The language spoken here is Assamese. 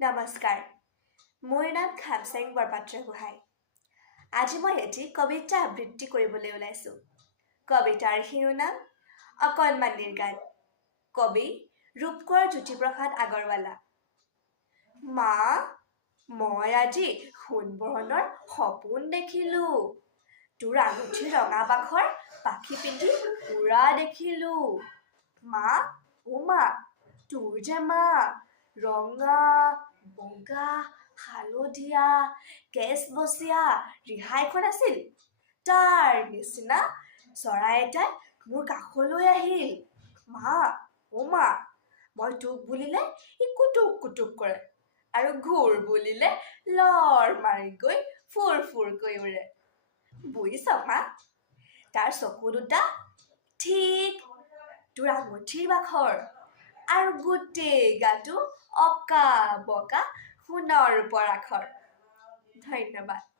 নমস্কাৰ। মোৰ নাম খামচেং বৰপাত্ৰ গোহাঁই। আজি মই এটি কবিতা আবৃত্তি কৰিবলৈ ওলাইছোঁ। কবিতাৰ শিৰোনাম অকণমানিৰ গান। কবি ৰূপকোঁৱৰ জ্যোতিপ্ৰসাদ আগৰৱালা। মা মই আজি সোণবৰণৰ সপোন দেখিলোঁ। তোৰ আঙুঠি ৰঙা বাখৰ পাখি পিন্ধি উৰা দেখিলোঁ। মা অ' মা তোৰ যে মা ৰঙা বগা হালধীয়া কেচবচীয়া ৰিহাখন আছিল। তাৰ নিচিনা চৰাই এটাই মোৰ কাষলৈ আহিল। মা অ' মা মই তোক বুলিলে ই কুটুক কুটুক কৰে আৰু ঘূৰ বুলিলে লৰ মাৰি গৈ ফুৰ ফুৰকৈ উৰে। বুজিছ মা? তাৰ চকু দুটা ঠিক তোৰ আঙুঠিৰ বাখৰ আৰু গোটেই গাটো অঁকা বকা সোণৰ ওপৰ আখৰ ধন্যবাদ।